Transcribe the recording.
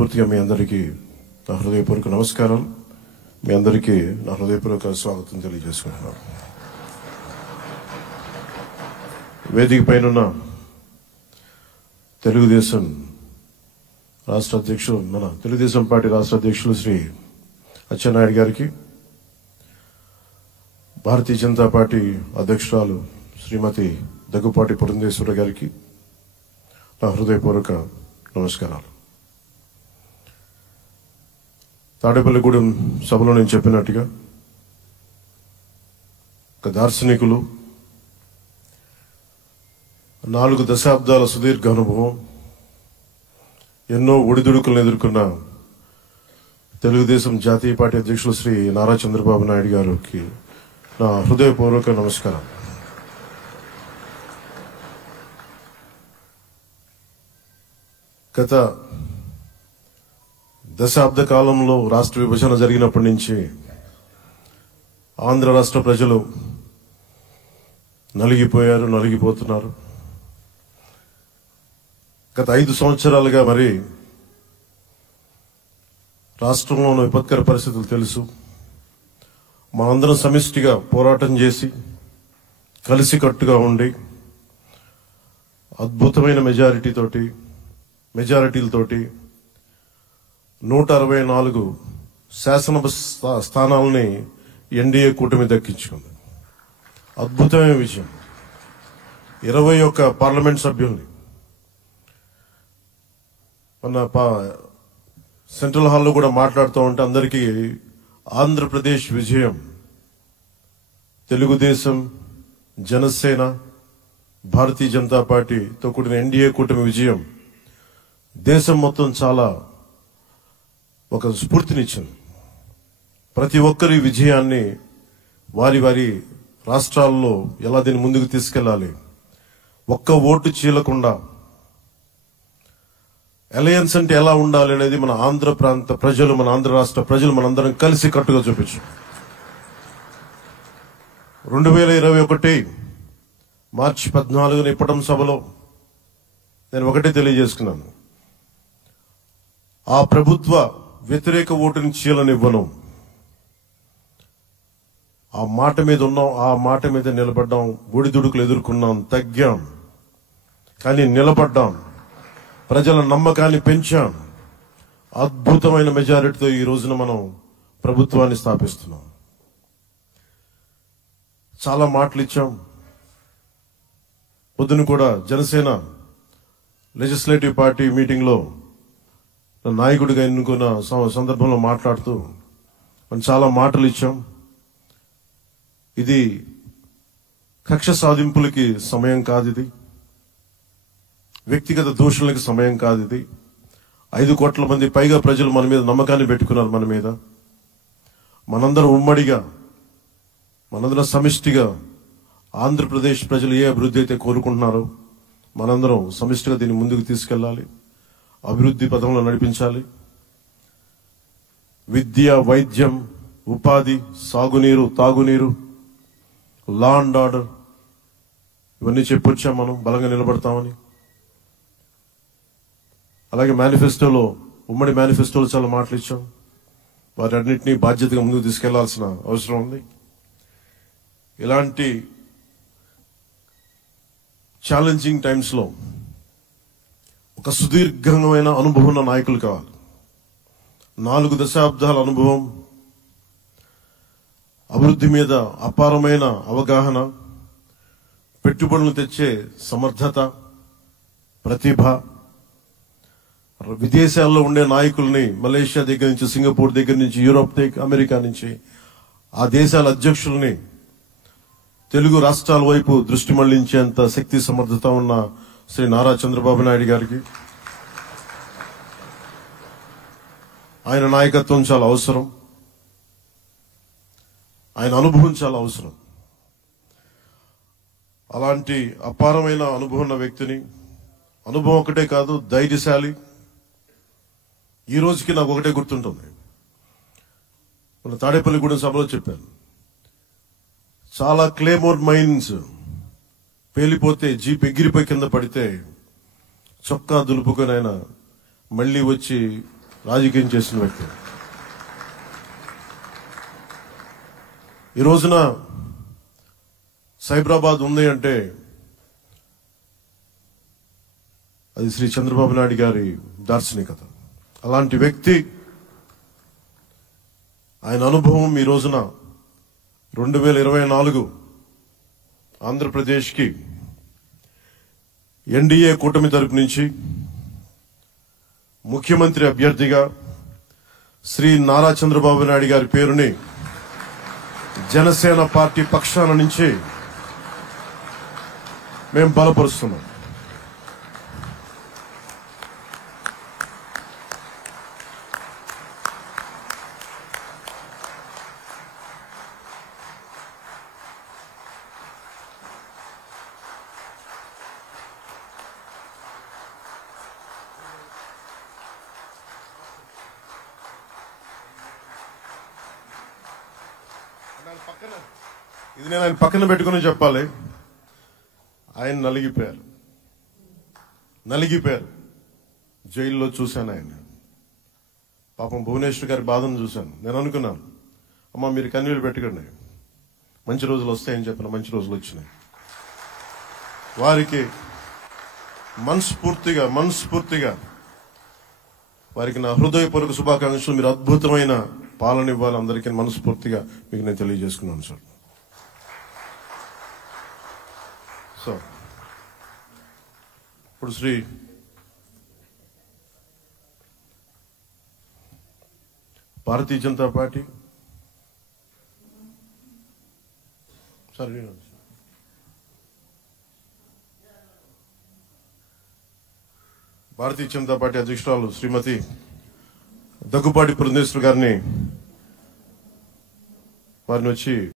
మనస్ఫూర్తిగా మీ అందరికీ నా హృదయపూర్వక నమస్కారాలు. మీ అందరికీ నా హృదయపూర్వక స్వాగతం తెలియజేసుకుంటున్నాను. వేదిక పైన తెలుగుదేశం రాష్ట్ర అధ్యక్షులు, మన తెలుగుదేశం పార్టీ రాష్ట్ర అధ్యక్షులు శ్రీ అచ్చెన్నాయుడు గారికి, భారతీయ జనతా పార్టీ అధ్యక్షురాలు శ్రీమతి దగ్గుపాటి పురంధేశ్వరి గారికి నా హృదయపూర్వక నమస్కారాలు. తాడేపల్లిగూడెం సభలో నేను చెప్పినట్టుగా ఒక దార్శనికులు, 4 దశాబ్దాల సుదీర్ఘ అనుభవం, ఎన్నో ఒడిదుడుకులను ఎదుర్కొన్న తెలుగుదేశం జాతీయ పార్టీ అధ్యక్షులు శ్రీ నారా చంద్రబాబు నాయుడు గారికి నా హృదయపూర్వక నమస్కారం. గత దశాబ్ద కాలంలో రాష్ట్ర విభజన జరిగినప్పటి నుంచి ఆంధ్ర రాష్ట్ర ప్రజలు నలిగిపోయారు, నలిగిపోతున్నారు. గత 5 సంవత్సరాలుగా మరి రాష్ట్రంలో ఉన్న విపత్కర పరిస్థితులు తెలుసు. మనందరం సమిష్టిగా పోరాటం చేసి కలిసికట్టుగా ఉండి అద్భుతమైన మెజారిటీలతోటి 164 శాసనసభ స్థానాలని ఎన్డీఏ కూటమి దక్కించుకుంది. అద్భుతమైన విజయం. 21 పార్లమెంట్ సభ్యుల్ని మన సెంట్రల్ హాల్లో కూడా మాట్లాడుతూ ఉంటే అందరికీ ఆంధ్రప్రదేశ్ విజయం, తెలుగుదేశం, జనసేన, భారతీయ జనతా పార్టీతో కూడిన ఎన్డీఏ కూటమి విజయం దేశం మొత్తం చాలా ఒక స్ఫూర్తినిచ్చింది. ప్రతి ఒక్కరి విజయాన్ని వారి వారి రాష్ట్రాల్లో ఎలా దీన్ని ముందుకు తీసుకెళ్లాలి, ఒక్క ఓటు చీలకుండా అలయన్స్ అంటే ఎలా ఉండాలి అనేది మన ఆంధ్ర ప్రాంత ప్రజలు, మన ఆంధ్ర రాష్ట్ర ప్రజలు మనందరం కలిసి కట్టుగా చూపించాం. 2021 మార్చి 14న ఇప్పటం సభలో నేను ఒకటే తెలియజేసుకున్నాను, ఆ ప్రభుత్వ వ్యతిరేక ఓటుని చీలనివ్వను. ఆ మాట మీద ఉన్నాం, ఆ మాట మీద నిలబడ్డాం. ఒడిదుడుకులు ఎదుర్కొన్నాం, తగ్గాం, కానీ నిలబడ్డాం. ప్రజల నమ్మకాన్ని పెంచాం. అద్భుతమైన మెజారిటీతో ఈ రోజున మనం ప్రభుత్వాన్ని స్థాపిస్తున్నాం. చాలా మాటలు ఇచ్చాం. పొద్దున కూడా జనసేన లెజిస్లేటివ్ పార్టీ మీటింగ్ లో నాయకుడిగా ఎన్నుకున్న సందర్భంలో మాట్లాడుతూ మనం చాలా మాటలు ఇచ్చాం. ఇది కక్ష సాధింపులకి సమయం కాదు, ఇది వ్యక్తిగత దోషులకి సమయం కాదు. ఇది 5 కోట్ల మంది పైగా ప్రజలు మన మీద నమ్మకాన్ని పెట్టుకున్నారు. మన మీద మనందరం ఉమ్మడిగా, మనందరం సమిష్టిగా ఆంధ్రప్రదేశ్ ప్రజలు ఏ అభివృద్ధి అయితే కోరుకుంటున్నారో మనందరం సమిష్టిగా దీన్ని ముందుకు తీసుకెళ్లాలి, అభివృద్ధి పథంలో నడిపించాలి. విద్య, వైద్యం, ఉపాధి, సాగునీరు, తాగునీరు, లా అండ్ ఆర్డర్ ఇవన్నీ చెప్పొచ్చాం. మనం బలంగా నిలబడతామని. అలాగే మేనిఫెస్టోలో, ఉమ్మడి మేనిఫెస్టోలో చాలా మాటలు ఇచ్చాం. వాటన్నిటినీ బాధ్యతగా ముందుకు తీసుకెళ్లాల్సిన అవసరం ఉంది. ఇలాంటి ఛాలెంజింగ్ టైమ్స్ లో ఒక సుదీర్ఘమైన అనుభవం ఉన్న నాయకులు కావాలి. 4 దశాబ్దాల అనుభవం, అభివృద్ధి మీద అపారమైన అవగాహన, పెట్టుబడులు తెచ్చే సమర్థత, ప్రతిభ. విదేశాల్లో ఉండే నాయకుల్ని, మలేషియా దగ్గర నుంచి, సింగపూర్ దగ్గర నుంచి, యూరోప్ దగ్గర, అమెరికా నుంచి, ఆ దేశాల అధ్యక్షుల్ని తెలుగు రాష్ట్రాల వైపు దృష్టి మళ్లించేంత శక్తి సమర్థత ఉన్న శ్రీ నారా చంద్రబాబు నాయుడు గారికి ఆయన నాయకత్వం చాలా అవసరం. ఆయన అనుభవం చాలా అవసరం. అలాంటి అపారమైన అనుభవం ఉన్న వ్యక్తిని, అనుభవం ఒకటే కాదు, ధైర్యశాలి. ఈ రోజుకి నాకు ఒకటే గుర్తుంటుంది. మన తాడేపల్లిగూడెం సభలో చెప్పాను, చాలా క్లేమోర్ మైన్స్ పేలిపోతే, జీప్ ఎగిరిపోయి కింద పడితే చొక్కా దులుపుకొని ఆయన మళ్లీ వచ్చి రాజకీయం చేసిన వ్యక్తి. ఈ రోజున సైబరాబాద్ ఉంది అంటే అది శ్రీ చంద్రబాబు నాయుడు గారి దార్శనికత. అలాంటి వ్యక్తి, ఆయన అనుభవం ఈ రోజున 2024 ఆంధ్రప్రదేశ్కి ఎన్డీఏ కూటమి తరపు నుంచి ముఖ్యమంత్రి అభ్యర్థిగా శ్రీ నారా చంద్రబాబు నాయుడు గారి పేరుని జనసేన పార్టీ పక్షాన నుంచి మేము బలపరుస్తున్నాం. ఇది నేను ఆయన పక్కన పెట్టుకుని చెప్పాలి. ఆయన నలిగిపోయారు. జైల్లో చూశాను ఆయన. పాపం భువనేశ్వర్ గారి బాధను చూశాను. నేను అనుకున్నాను, అమ్మ మీరు కన్నీళ్ళు పెట్టకండి, మంచి రోజులు వస్తాయని చెప్పిన మంచి రోజులు వచ్చినాయి. వారికి మనస్ఫూర్తిగా వారికి నా హృదయపూర్వక శుభాకాంక్షలు. మీరు అద్భుతమైన పాలన ఇవ్వాలి అందరికీ మనస్ఫూర్తిగా మీకు నేను తెలియజేసుకున్నాను సార్. సో ఇప్పుడు శ్రీ భారతీయ జనతా పార్టీ అధ్యక్షురాలు శ్రీమతి దగ్గుపాటి పురంధేశ్వరి గారిని వారిని వచ్చి